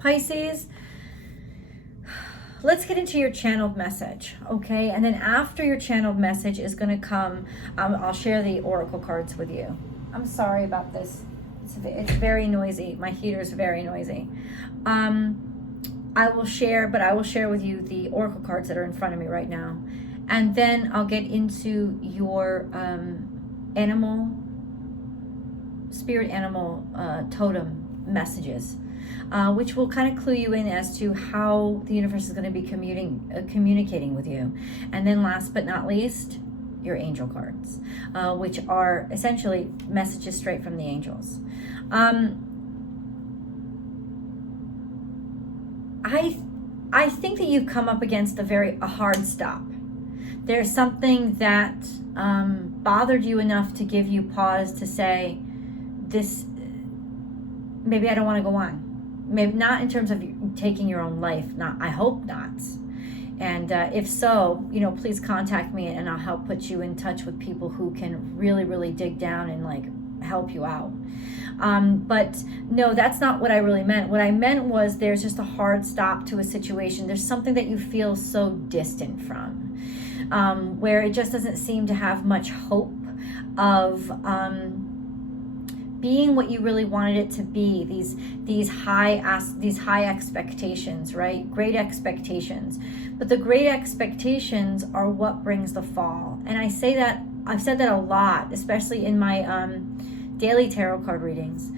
Pisces, let's get into your channeled message, okay? And then after your channeled message is going to come, I'll share the oracle cards with you. I'm sorry about this. It's very noisy. My heater is very noisy. I will share with you the oracle cards that are in front of me right now. And then I'll get into your spirit animal totem messages, which will kind of clue you in as to how the universe is going to be communicating with you. And then last but not least, your angel cards, which are essentially messages straight from the angels. I think that you've come up against a hard stop. There's something that bothered you enough to give you pause to say, this, maybe I don't want to go on. Maybe not in terms of taking your own life. I hope not. And if so, please contact me and I'll help put you in touch with people who can really, really dig down and help you out. But no, that's not what I really meant. What I meant was there's just a hard stop to a situation. There's something that you feel so distant from, where it just doesn't seem to have much hope of being what you really wanted it to be. These high expectations, right? Great expectations. But the great expectations are what brings the fall. And I've said that a lot, especially in my daily tarot card readings.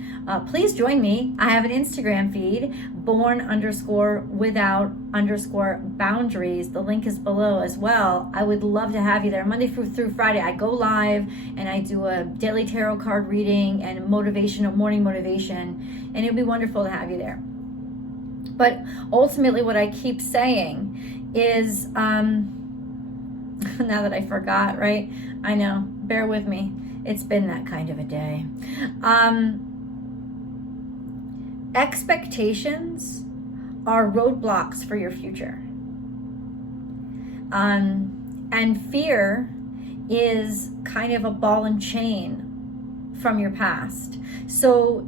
Please join me. I have an Instagram feed, born_without_boundaries. The link is below as well. I would love to have you there. Monday through Friday, I go live and I do a daily tarot card reading and morning motivation, and it'd be wonderful to have you there. But ultimately, what I keep saying is, now that I forgot, right? I know, bear with me. It's been that kind of a day. Expectations are roadblocks for your future. And fear is kind of a ball and chain from your past. So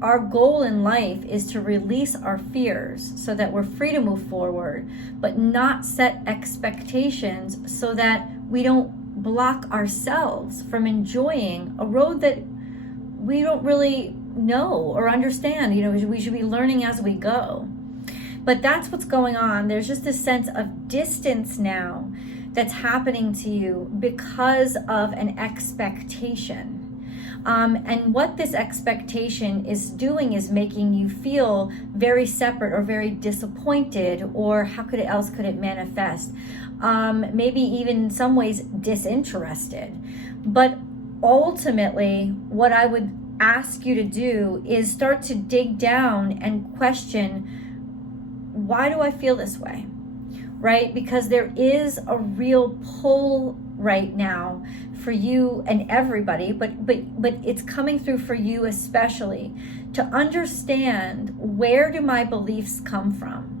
our goal in life is to release our fears so that we're free to move forward, but not set expectations so that we don't block ourselves from enjoying a road that we don't really know or understand. We should be learning as we go. But that's what's going on. There's just a sense of distance now that's happening to you because of an expectation. And what this expectation is doing is making you feel very separate or very disappointed, or how else could it manifest? Maybe even in some ways disinterested. But ultimately, what I would ask you to do is start to dig down and question, why do I feel this way? Right? Because there is a real pull right now for you and everybody, but it's coming through for you especially, to understand, where do my beliefs come from?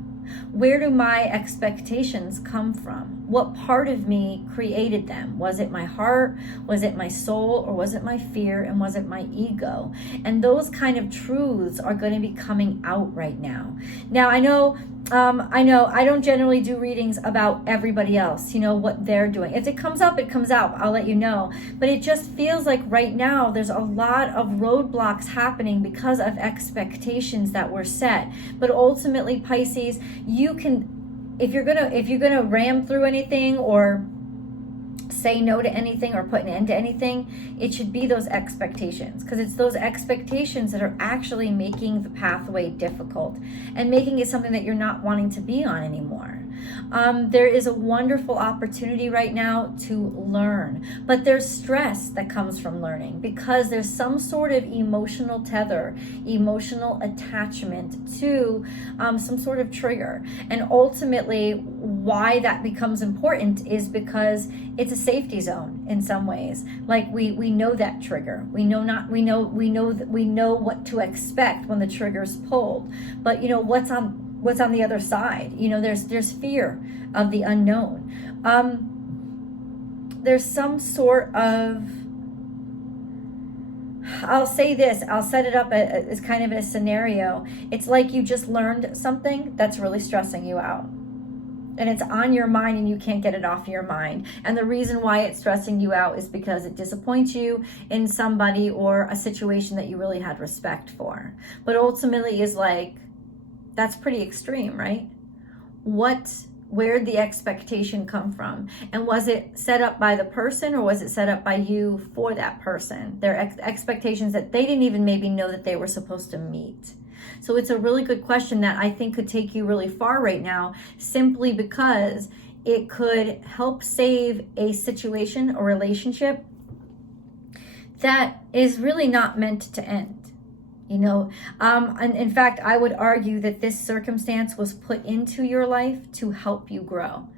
Where do my expectations come from? What part of me created them? Was it my heart? Was it my soul? Or was it my fear? And was it my ego? And those kind of truths are going to be coming out right now. Now, I know I don't generally do readings about everybody else, what they're doing. If it comes up, it comes out. I'll let you know. But it just feels like right now there's a lot of roadblocks happening because of expectations that were set. But ultimately, Pisces, you can, if you're gonna ram through anything or say no to anything or put an end to anything, it should be those expectations, because it's those expectations that are actually making the pathway difficult and making it something that you're not wanting to be on anymore. There is a wonderful opportunity right now to learn, but there's stress that comes from learning because there's some sort of emotional tether, emotional attachment to some sort of trigger. And ultimately, why that becomes important is because it's a safety zone in some ways. Like we know that trigger. We know what to expect when the trigger's pulled. But what's on the other side? There's fear of the unknown. There's some sort of I'll say this, I'll set it up as kind of a scenario. It's like you just learned something that's really stressing you out. And it's on your mind and you can't get it off your mind. And the reason why it's stressing you out is because it disappoints you in somebody or a situation that you really had respect for. But ultimately is like, that's pretty extreme, right? Where did the expectation come from? And was it set up by the person, or was it set up by you for that person? Their expectations that they didn't even maybe know that they were supposed to meet. So it's a really good question that I think could take you really far right now, simply because it could help save a situation or relationship that is really not meant to end. You know, and in fact, I would argue that this circumstance was put into your life to help you grow,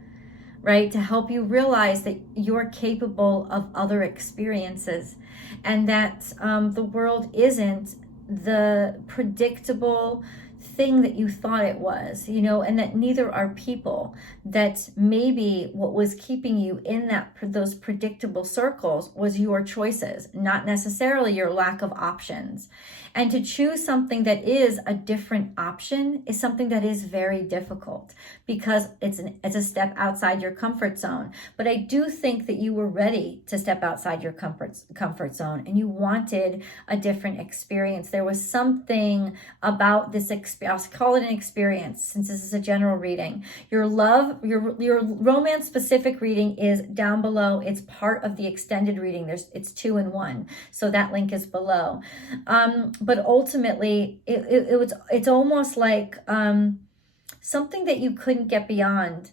right? To help you realize that you're capable of other experiences, and that the world isn't the predictable thing that you thought it was, you know, and that neither are people. That maybe what was keeping you in those predictable circles was your choices, not necessarily your lack of options. And to choose something that is a different option is something that is very difficult, because it's a step outside your comfort zone. But I do think that you were ready to step outside your comfort zone, and you wanted a different experience. There was something about this I'll call it an experience, since this is a general reading. Your romance specific reading is down below. It's part of the extended reading. It's 2 in 1, so that link is below. But ultimately, it's almost like something that you couldn't get beyond,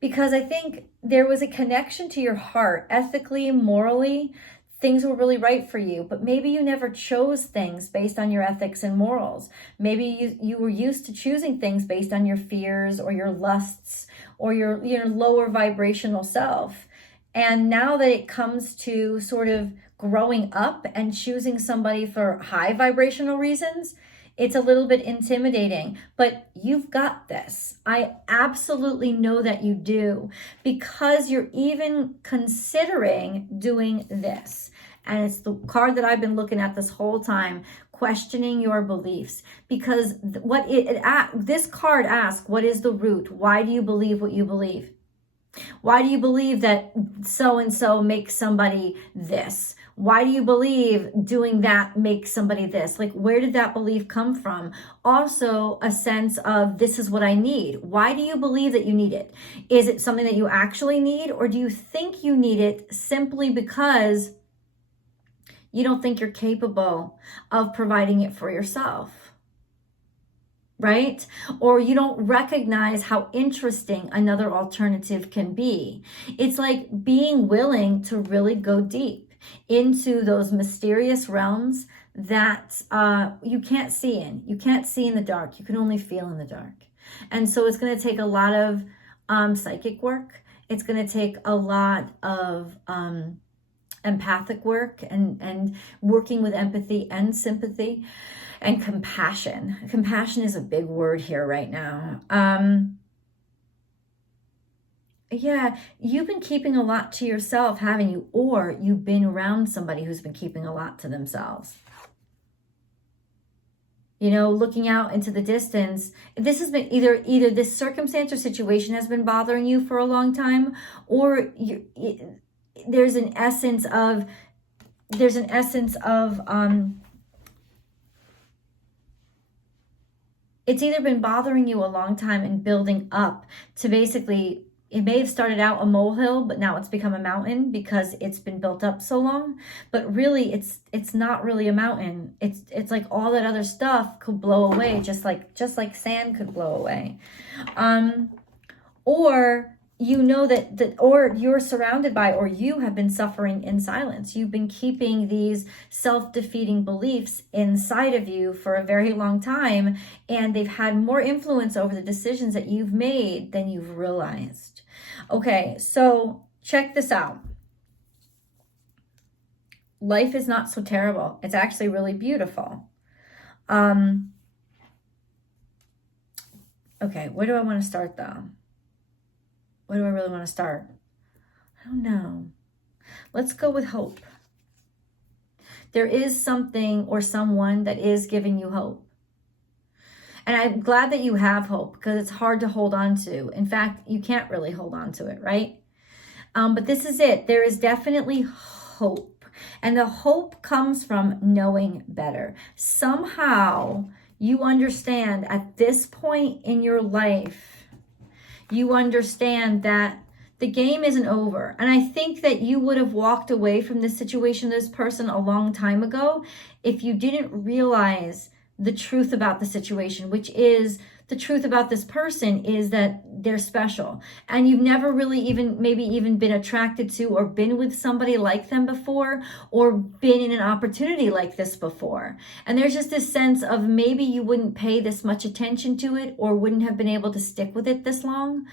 because I think there was a connection to your heart, ethically, morally. Things were really right for you, but maybe you never chose things based on your ethics and morals. Maybe you were used to choosing things based on your fears or your lusts or your lower vibrational self. And now that it comes to sort of growing up and choosing somebody for high vibrational reasons, it's a little bit intimidating, but you've got this. I absolutely know that you do, because you're even considering doing this. And it's the card that I've been looking at this whole time, questioning your beliefs. Because this card asks, what is the root? Why do you believe what you believe? Why do you believe that so-and-so makes somebody this? Why do you believe doing that makes somebody this? Like, where did that belief come from? Also, a sense of, this is what I need. Why do you believe that you need it? Is it something that you actually need, or do you think you need it simply because you don't think you're capable of providing it for yourself? Right? Or you don't recognize how interesting another alternative can be. It's like being willing to really go deep into those mysterious realms that you can't see in. You can't see in the dark. You can only feel in the dark. And so it's going to take a lot of psychic work. It's going to take a lot of empathic work and working with empathy and sympathy and compassion. Compassion is a big word here right now. Yeah, you've been keeping a lot to yourself, haven't you? Or you've been around somebody who's been keeping a lot to themselves. You know, looking out into the distance. This has been either this circumstance or situation has been bothering you for a long time, or there's an essence of it's either been bothering you a long time and building up to, basically, it may have started out a molehill, but now it's become a mountain because it's been built up so long. But really, it's not really a mountain. It's like all that other stuff could blow away, just like sand could blow away. Or you know that or you're surrounded by, or you have been suffering in silence. You've been keeping these self-defeating beliefs inside of you for a very long time, and they've had more influence over the decisions that you've made than you've realized. Okay, so check this out. Life is not so terrible. It's actually really beautiful. Okay, where do I want to start though? Where do I really want to start? I don't know. Let's go with hope. There is something or someone that is giving you hope. And I'm glad that you have hope, because it's hard to hold on to. In fact, you can't really hold on to it, right? But this is it. There is definitely hope. And the hope comes from knowing better. Somehow you understand at this point in your life, you understand that the game isn't over. And I think that you would have walked away from this situation, this person, a long time ago, if you didn't realize the truth about the situation, which is the truth about this person is that they're special. And you've never really maybe even been attracted to or been with somebody like them before, or been in an opportunity like this before. And there's just this sense of maybe you wouldn't pay this much attention to it, or wouldn't have been able to stick with it this long,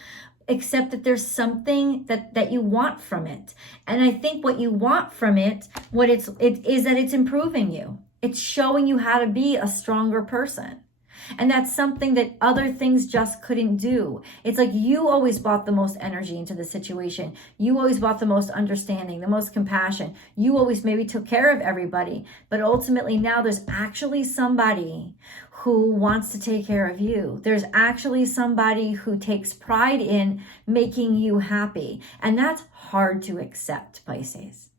except that there's something that you want from it. And I think what you want from it, it is that it's improving you. It's showing you how to be a stronger person. And that's something that other things just couldn't do. It's like you always brought the most energy into the situation. You always brought the most understanding, the most compassion. You always maybe took care of everybody. But ultimately now there's actually somebody who wants to take care of you. There's actually somebody who takes pride in making you happy. And that's hard to accept, Pisces.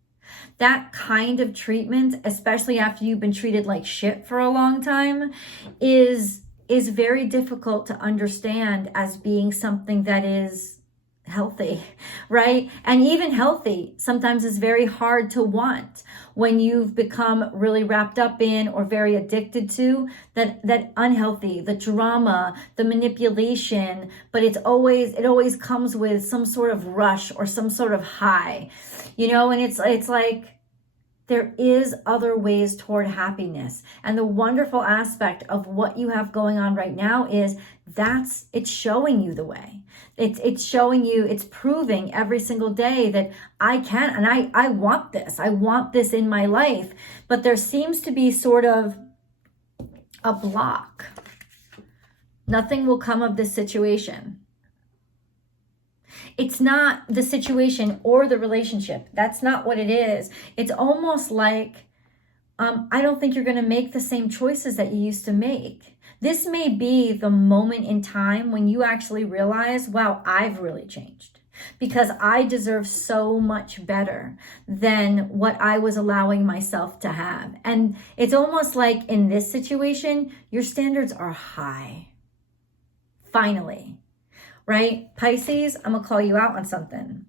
That kind of treatment, especially after you've been treated like shit for a long time, is very difficult to understand as being something that is healthy, right? And even healthy sometimes is very hard to want when you've become really wrapped up in or very addicted to that unhealthy, the drama, the manipulation, but it always comes with some sort of rush or some sort of high, and it's like there is other ways toward happiness. And the wonderful aspect of what you have going on right now is it's showing you the way. It's showing you, it's proving every single day that I can, and I want this. I want this in my life. But there seems to be sort of a block. Nothing will come of this situation. It's not the situation or the relationship. That's not what it is. It's almost like, I don't think you're going to make the same choices that you used to make. This may be the moment in time when you actually realize, wow, I've really changed, because I deserve so much better than what I was allowing myself to have. And it's almost like in this situation, your standards are high. Finally. Right? Pisces, I'm going to call you out on something.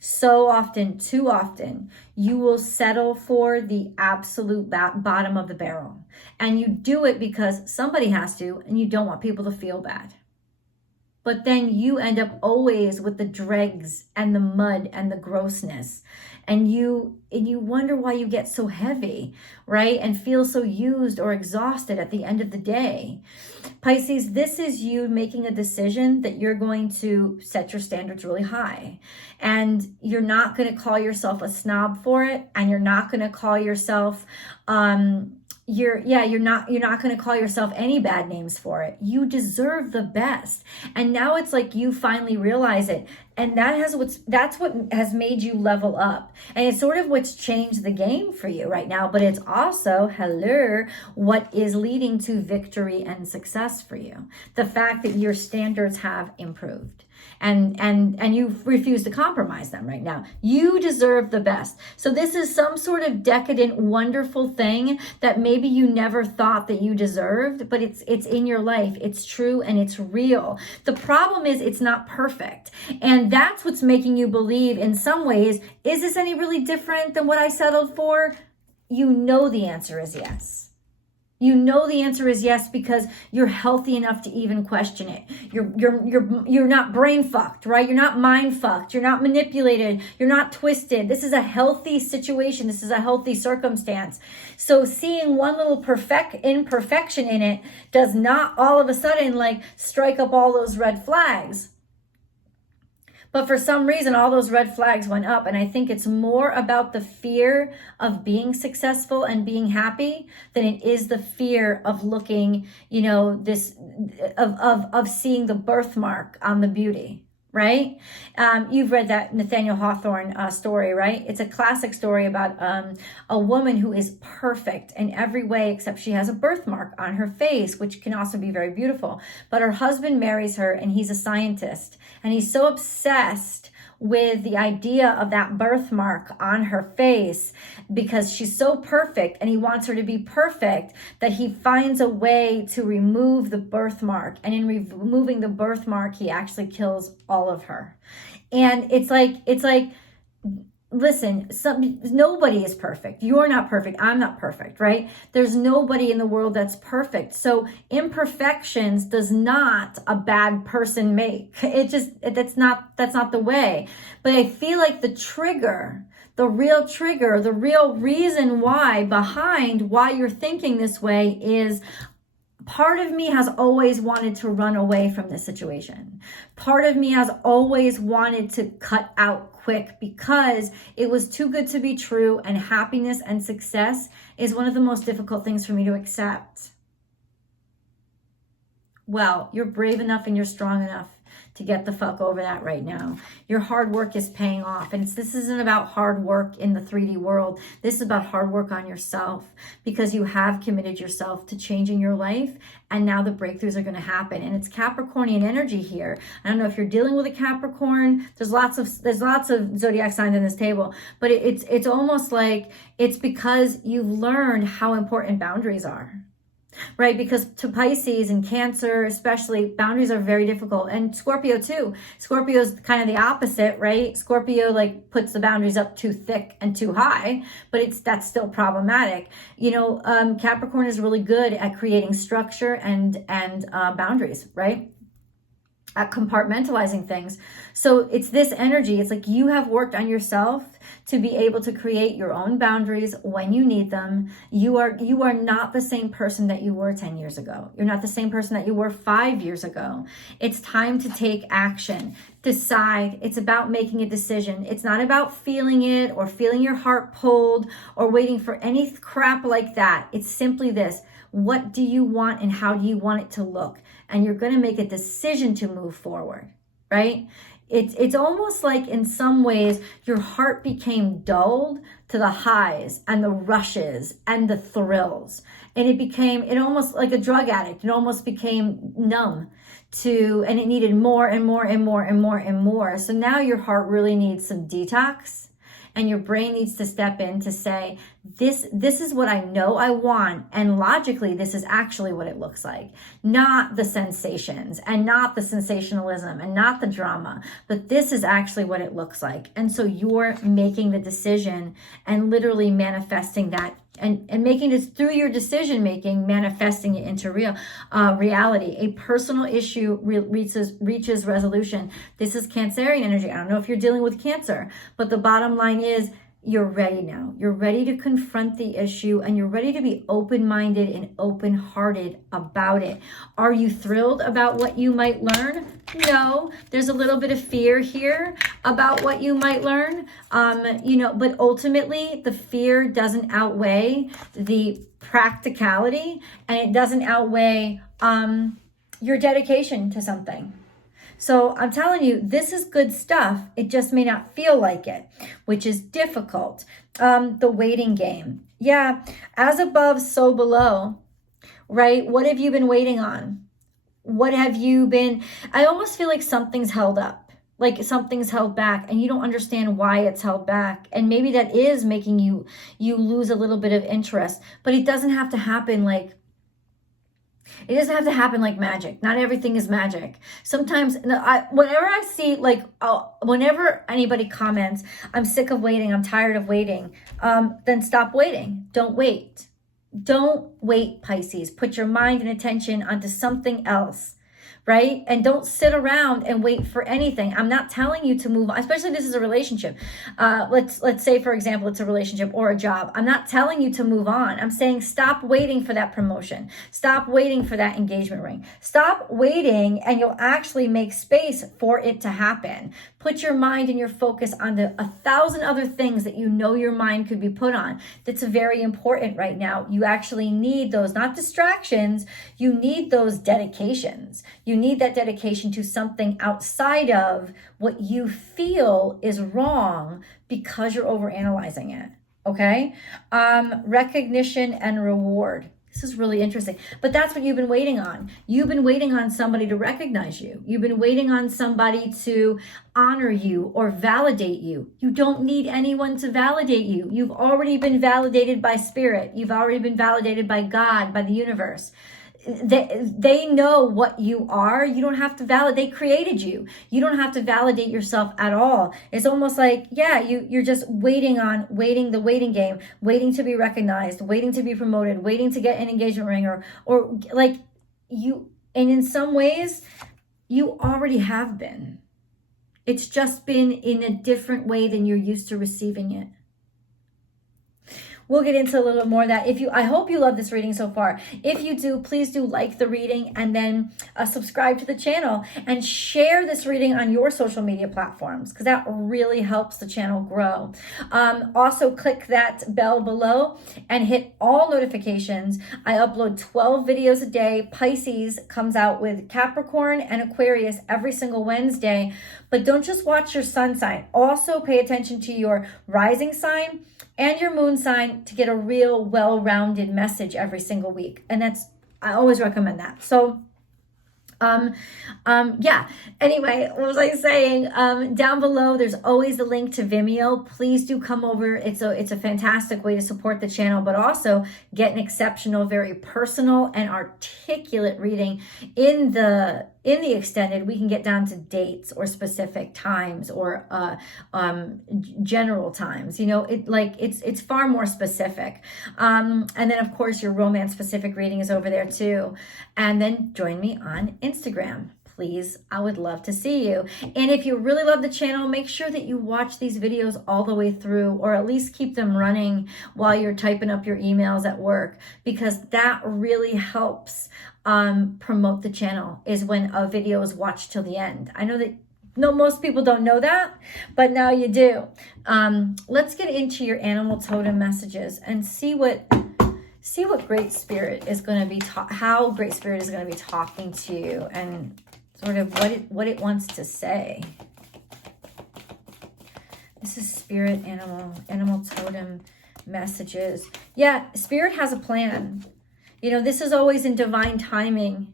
So often, too often, you will settle for the absolute bottom of the barrel. And you do it because somebody has to, and you don't want people to feel bad. But then you end up always with the dregs and the mud and the grossness. And you wonder why you get so heavy, right? And feel so used or exhausted at the end of the day. Pisces, this is you making a decision that you're going to set your standards really high. And you're not going to call yourself a snob for it. And you're not going to call yourself, you're not going to call yourself any bad names for it. You deserve the best. And now it's like you finally realize it. And that's what has made you level up. And it's sort of what's changed the game for you right now. But it's also, what is leading to victory and success for you. The fact that your standards have improved. And you refuse to compromise them right now. You deserve the best. So this is some sort of decadent, wonderful thing that maybe you never thought that you deserved, but it's in your life. It's true and it's real. The problem is it's not perfect. And that's what's making you believe in some ways, is this any really different than what I settled for? You know the answer is yes. You know the answer is yes, because you're healthy enough to even question it. You're not brain fucked, right? You're not mind fucked. You're not manipulated. You're not twisted. This is a healthy situation. This is a healthy circumstance. So seeing one little imperfection in it does not all of a sudden strike up all those red flags. But for some reason, all those red flags went up. And I think it's more about the fear of being successful and being happy than it is the fear of looking, of seeing the birthmark on the beauty, right? You've read that Nathaniel Hawthorne story, right? It's a classic story about a woman who is perfect in every way except she has a birthmark on her face, which can also be very beautiful. But her husband marries her, and he's a scientist, and he's so obsessed with the idea of that birthmark on her face because she's so perfect, and he wants her to be perfect, that he finds a way to remove the birthmark. And in removing the birthmark, he actually kills all of her. And it's like, listen, nobody is perfect. You're not perfect. I'm not perfect, right? There's nobody in the world that's perfect. So imperfections does not a bad person make. That's not the way. But I feel like the real reason why behind why you're thinking this way is, part of me has always wanted to run away from this situation. Part of me has always wanted to cut out quick because it was too good to be true, and happiness and success is one of the most difficult things for me to accept. Well, you're brave enough and you're strong enough to get the fuck over that right now. Your hard work is paying off. And this isn't about hard work in the 3D world. This is about hard work on yourself, because you have committed yourself to changing your life. And now the breakthroughs are going to happen. And it's Capricornian energy here. I don't know if you're dealing with a Capricorn. There's lots of zodiac signs in this table, but it's almost like it's because you've learned how important boundaries are. Right? Because to Pisces and Cancer especially, boundaries are very difficult. And Scorpio too. Scorpio is kind of the opposite, right? Scorpio like puts the boundaries up too thick and too high, but that's still problematic. Capricorn is really good at creating structure and boundaries, right? At compartmentalizing things. So it's this energy. It's like you have worked on yourself to be able to create your own boundaries when you need them. You are not the same person that you were 10 years ago. You're not the same person that you were 5 years ago. It's time to take action. Decide. It's about making a decision. It's not about feeling it or feeling your heart pulled or waiting for any crap like that. It's simply this. What do you want and how do you want it to look? And you're going to make a decision to move forward, right? It's almost like in some ways your heart became dulled to the highs and the rushes and the thrills. And it almost like a drug addict. It almost became numb and it needed more and more and more and more and more. So now your heart really needs some detox. And your brain needs to step in to say, this is what I know I want. And logically, this is actually what it looks like. Not the sensations and not the sensationalism and not the drama, but this is actually what it looks like. And so you're making the decision and literally manifesting that and making this through your decision making, manifesting it into reality. A personal issue reaches resolution. This is Cancerian energy. I don't know if you're dealing with Cancer, but the bottom line is you're ready now. You're ready to confront the issue and you're ready to be open-minded and open-hearted about it. Are you thrilled about what you might learn? No, there's a little bit of fear here about what you might learn. But ultimately the fear doesn't outweigh the practicality and it doesn't outweigh your dedication to something. So I'm telling you, this is good stuff. It just may not feel like it, which is difficult. The waiting game. Yeah, as above, so below, right? What have you been waiting on? What have you been, I almost feel like something's held up, like something's held back and you don't understand why it's held back. And maybe that is making you lose a little bit of interest, but it doesn't have to happen like magic. Not everything is magic. Sometimes, whenever I see, whenever anybody comments, I'm sick of waiting, I'm tired of waiting, then stop waiting. Don't wait. Don't wait, Pisces. Put your mind and attention onto something else. Right? And don't sit around and wait for anything. I'm not telling you to move on, especially if this is a relationship. Let's say, for example, it's a relationship or a job. I'm not telling you to move on. I'm saying stop waiting for that promotion. Stop waiting for that engagement ring. Stop waiting and you'll actually make space for it to happen. Put your mind and your focus on the 1,000 other things that you know your mind could be put on. That's very important right now. You actually need those, not distractions. You need those dedications. You need that dedication to something outside of what you feel is wrong because you're overanalyzing it. Okay? Recognition and reward. This is really interesting. But that's what you've been waiting on. You've been waiting on somebody to recognize you. You've been waiting on somebody to honor you or validate you. You don't need anyone to validate you. You've already been validated by spirit. You've already been validated by God, by the universe. They know what you are. You don't have to validate. They created you. You don't have to validate yourself at all. It's almost like, yeah, you're just waiting the waiting game, waiting to be recognized, waiting to be promoted, waiting to get an engagement ring or like you. And in some ways, you already have been. It's just been in a different way than you're used to receiving it. We'll get into a little bit more of that. I hope you love this reading so far. If you do, please do like the reading and then subscribe to the channel and share this reading on your social media platforms because that really helps the channel grow. Also, click that bell below and hit all notifications. I upload 12 videos a day. Pisces comes out with Capricorn and Aquarius every single Wednesday. But don't just watch your sun sign. Also pay attention to your rising sign and your moon sign to get a real well-rounded message every single week. And I always recommend that. So, yeah. Anyway, what was I saying? Down below, there's always a link to Vimeo. Please do come over. It's a fantastic way to support the channel, but also get an exceptional, very personal and articulate reading in the extended. We can get down to dates or specific times or general times. You know, it's far more specific. And then of course your romance specific reading is over there too. And then join me on Instagram. Please, I would love to see you. And if you really love the channel, make sure that you watch these videos all the way through, or at least keep them running while you're typing up your emails at work, because that really helps promote the channel, is when a video is watched till the end. I know that most people don't know that, but now you do. Let's get into your animal totem messages and see what Great Spirit is going to be how Great Spirit is going to be talking to you and sort of what it wants to say. This is spirit animal totem messages. Yeah, Spirit has a plan. You know, this is always in divine timing.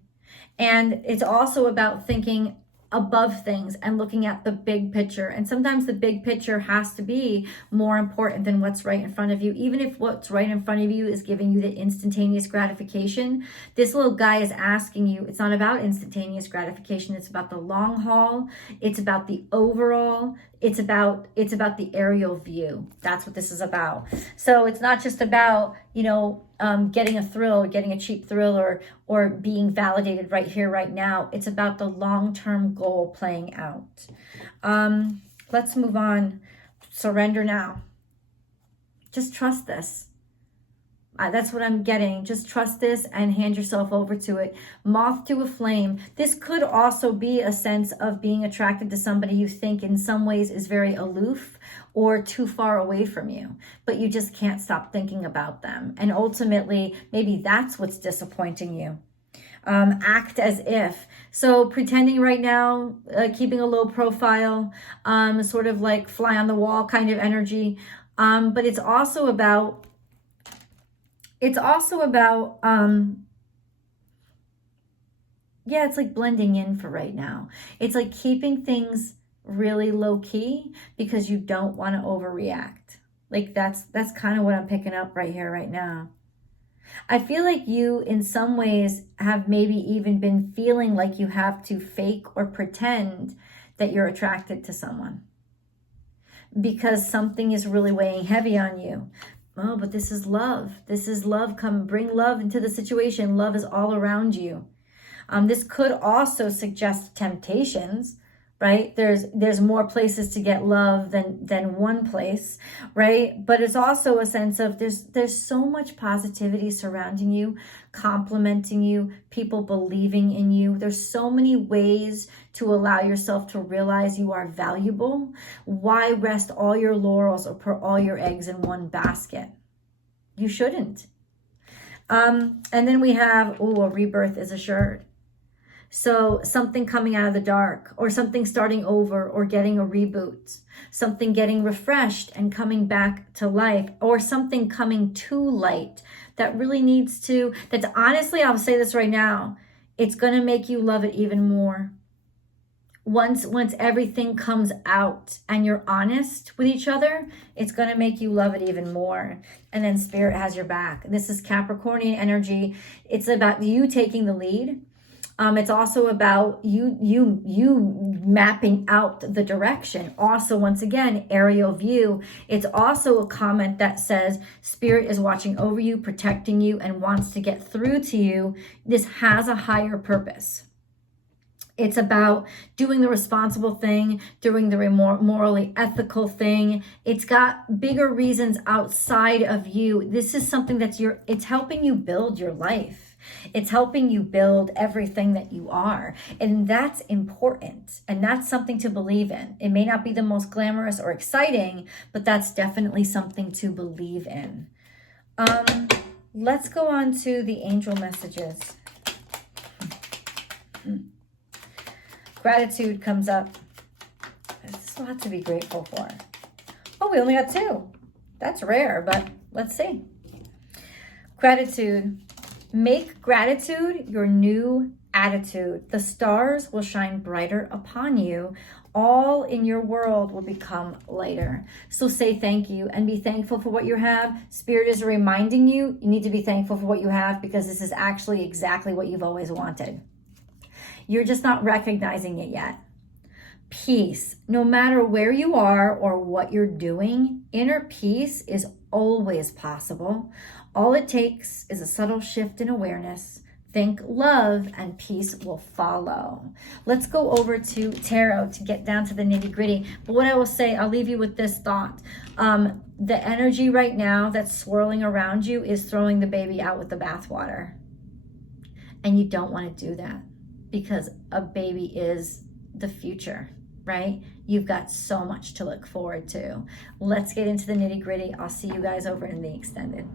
And it's also about thinking above things and looking at the big picture. And sometimes the big picture has to be more important than what's right in front of you. Even if what's right in front of you is giving you the instantaneous gratification, this little guy is asking you, it's not about instantaneous gratification. It's about the long haul. It's about the overall. It's about the aerial view. That's what this is about. So it's not just about, you know, getting a thrill, getting a cheap thrill, or being validated right here, right now. It's about the long-term goal playing out. Let's move on. Surrender now. Just trust this. That's what I'm getting. Just trust this and hand yourself over to it. Moth to a flame. This could also be a sense of being attracted to somebody you think in some ways is very aloof or too far away from you, but you just can't stop thinking about them. And ultimately, maybe that's what's disappointing you. Act as if. So pretending right now, keeping a low profile, sort of like fly on the wall kind of energy. But it's also about yeah, it's like blending in for right now. It's like keeping things really low key because you don't want to overreact. Like that's kind of what I'm picking up right here, right now. I feel like you in some ways have maybe even been feeling like you have to fake or pretend that you're attracted to someone because something is really weighing heavy on you. Oh, but this is love. This is love. Come bring love into the situation. Love is all around you. This could also suggest temptations, right? There's more places to get love than one place, right? But it's also a sense of there's so much positivity surrounding you, complimenting you, people believing in you. There's so many ways to allow yourself to realize you are valuable. Why rest all your laurels or put all your eggs in one basket? You shouldn't. And then we have, a rebirth is assured. So something coming out of the dark, or something starting over, or getting a reboot, something getting refreshed and coming back to life, or something coming to light that really needs to, that's honestly, I'll say this right now, it's going to make you love it even more. Once everything comes out and you're honest with each other, it's going to make you love it even more. And then Spirit has your back. This is Capricornian energy. It's about you taking the lead. It's also about you mapping out the direction. Also, once again, aerial view. It's also a comment that says Spirit is watching over you, protecting you, and wants to get through to you. This has a higher purpose. It's about doing the responsible thing, doing the morally ethical thing. It's got bigger reasons outside of you. This is something that's it's helping you build your life. It's helping you build everything that you are. And that's important. And that's something to believe in. It may not be the most glamorous or exciting, but that's definitely something to believe in. Let's go on to the angel messages. Gratitude comes up. There's a lot to be grateful for. Oh, we only got 2. That's rare, but let's see. Gratitude. Make gratitude your new attitude. The stars will shine brighter upon you. All in your world will become lighter. So say thank you and be thankful for what you have. Spirit is reminding you, you need to be thankful for what you have, because this is actually exactly what you've always wanted. You're just not recognizing it yet. Peace. No matter where you are or what you're doing, inner peace is always possible. All it takes is a subtle shift in awareness. Think love and peace will follow. Let's go over to tarot to get down to the nitty gritty. But what I will say, I'll leave you with this thought. The energy right now that's swirling around you is throwing the baby out with the bathwater. And you don't want to do that, because a baby is the future, right? You've got so much to look forward to. Let's get into the nitty gritty. I'll see you guys over in the extended.